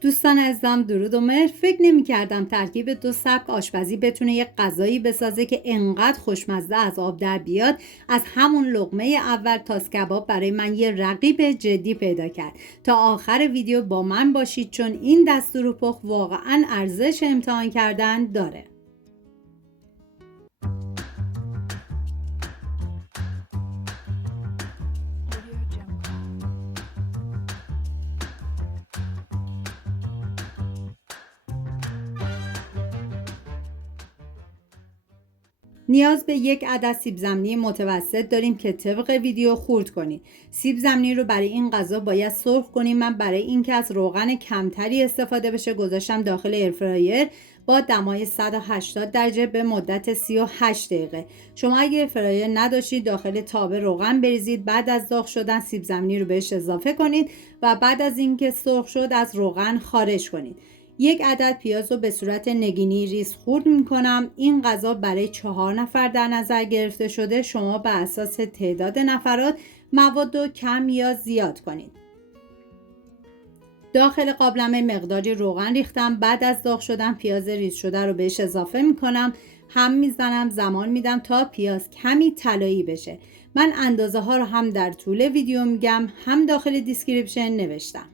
دوستان عزیزم، درود و مهر. فکر نمی‌کردم ترکیب دو سبک آشپزی بتونه یک غذایی بسازه که انقدر خوشمزه از آب در بیاد. از همون لقمه اول تاس کباب برای من یه رقیب جدی پیدا کرد. تا آخر ویدیو با من باشید چون این دستورالپخت واقعاً ارزش امتحان کردن داره. نیاز به یک عدد سیب زمینی متوسط داریم که طبق ویدیو خورد کنید. سیب زمینی رو برای این غذا باید سرخ کنیم. من برای اینکه از روغن کمتری استفاده بشه گذاشتم داخل ایرفرایر با دمای 180 درجه به مدت 38 دقیقه. شما اگه ایرفرایر نداشتید داخل تابه روغن بریزید، بعد از داغ شدن سیب زمینی رو بهش اضافه کنید و بعد از اینکه سرخ شد از روغن خارج کنید. یک عدد پیاز رو به صورت نگینی ریز خورد میکنم. این غذا برای 4 نفر در نظر گرفته شده. شما به اساس تعداد نفرات مواد رو کم یا زیاد کنید. داخل قابلمه مقداری روغن ریختم. بعد از داغ شدن پیاز ریز شده رو بهش اضافه میکنم. هم میزنم، زمان میدم تا پیاز کمی طلایی بشه. من اندازه ها رو هم در طول ویدیو میگم هم داخل دیسکریپشن نوشتم.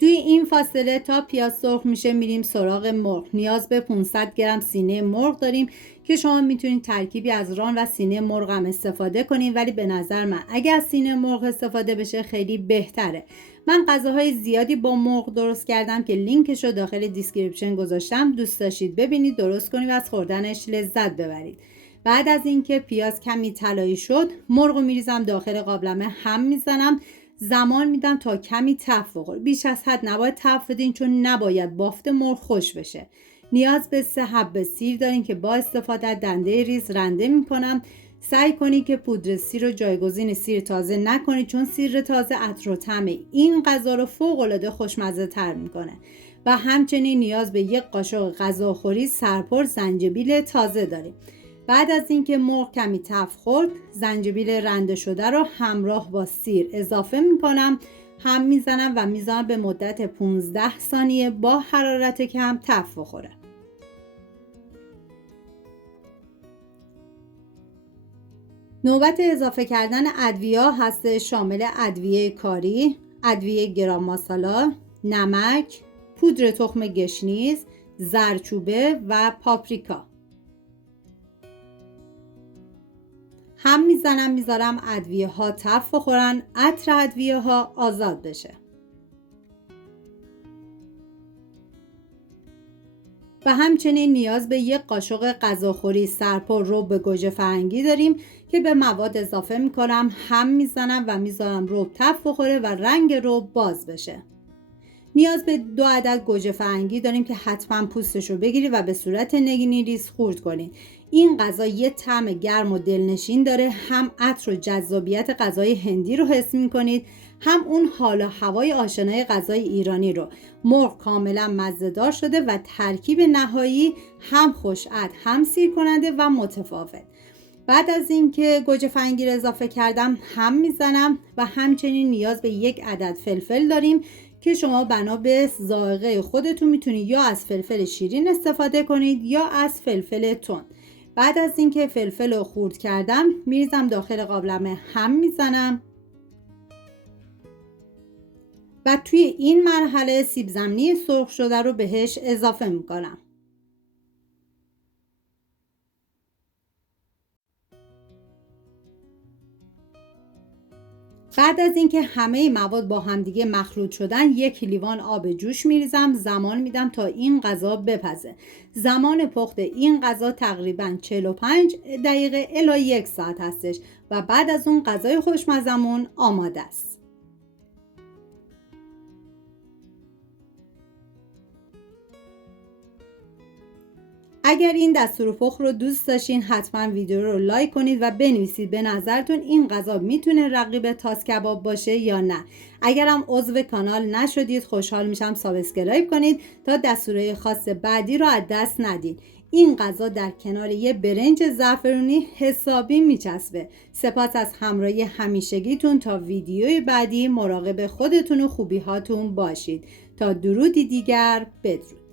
توی این فاصله تا پیاز سرخ میشه میریم سراغ مرغ. نیاز به 500 گرم سینه مرغ داریم که شما میتونید ترکیبی از ران و سینه مرغ هم استفاده کنید، ولی به نظر من اگر از سینه مرغ استفاده بشه خیلی بهتره. من غذاهای زیادی با مرغ درست کردم که لینکش رو داخل دیسکریپشن گذاشتم. دوست داشتید ببینید، درست کنید و از خوردنش لذت ببرید. بعد از اینکه پیاز کمی طلایی شد مرغ رو میریزم داخل قابلمه، هم میزنم، زمان میدم تا کمی تف بخوره. بیش از حد نباید تف بدین چون نباید بافت مرغ خوش بشه. نیاز به 3 حبه سیر دارین که با استفاده از دنده ریز رنده میکنم. سعی کنید که پودر سیر رو جایگزین سیر تازه نکنید چون سیر تازه عطر و طعم این غذا رو فوق العاده خوشمزه تر میکنه. و همچنین نیاز به 1 قاشق غذاخوری سرپر زنجبیل تازه داریم. بعد از اینکه مرغ کمی تف خورد زنجبیل رنده شده رو همراه با سیر اضافه میکنم، هم میزنم و میذارم به مدت 15 ثانیه با حرارت کم تف بخوره. نوبت اضافه کردن ادویه هست، شامل ادویه کاری، ادویه گرام ماسالا، نمک، پودر تخم گشنیز، زردچوبه و پاپریکا. هم میزنم میذارم ادویه ها تف بخورن، عطر ادویه ها آزاد بشه. و همچنین نیاز به 1 قاشق غذاخوری سرپر رب گوجه فرنگی داریم که به مواد اضافه میکنم، هم میزنم و میذارم رب تف بخوره و رنگ رب باز بشه. نیاز به 2 عدد گوجه فرنگی داریم که حتما پوستش رو بگیرید و به صورت نگینی ریز خورد کنید. این غذا یه طعم گرم و دلنشین داره، هم عطر و جذابیت غذای هندی رو حس میکنید، هم اون حال و هوای آشنای غذای ایرانی رو. مرغ کاملا مزه‌دار شده و ترکیب نهایی هم خوش‌عطر هم سیر کننده و متفاوت. بعد از اینکه گوجه فرنگی رو اضافه کردم هم میزنم و همچنین نیاز به 1 عدد فلفل داریم که شما بنا به ذائقه خودتون میتونید یا از فلفل شیرین استفاده کنید یا از فلفل تند. بعد از اینکه فلفل رو خورد کردم میریزم داخل قابلمه، هم میزنم و توی این مرحله سیب زمینی سرخ شده رو بهش اضافه میکنم. بعد از اینکه همه مواد با همدیگه مخلوط شدن 1 لیوان آب جوش میریزم، زمان میدم تا این غذا بپزه. زمان پخت این غذا تقریبا 45 دقیقه الی 1 ساعت هستش و بعد از اون غذای خوشمزمون آماده است. اگر این دستورالپخت رو دوست داشتین حتما ویدیو رو لایک کنید و بنویسید به نظرتون این غذا میتونه رقیب تاس کباب باشه یا نه. اگرم عضو کانال نشدید خوشحال میشم سابسکرایب کنید تا دستورهای خاص بعدی رو از دست ندید. این غذا در کنار یه برنج زعفرونی حسابی میچسبه. سپاس از همراهی همیشگیتون. تا ویدیوی بعدی مراقب خودتون و خوبی هاتون باشید. تا درودی دیگر، بدرود.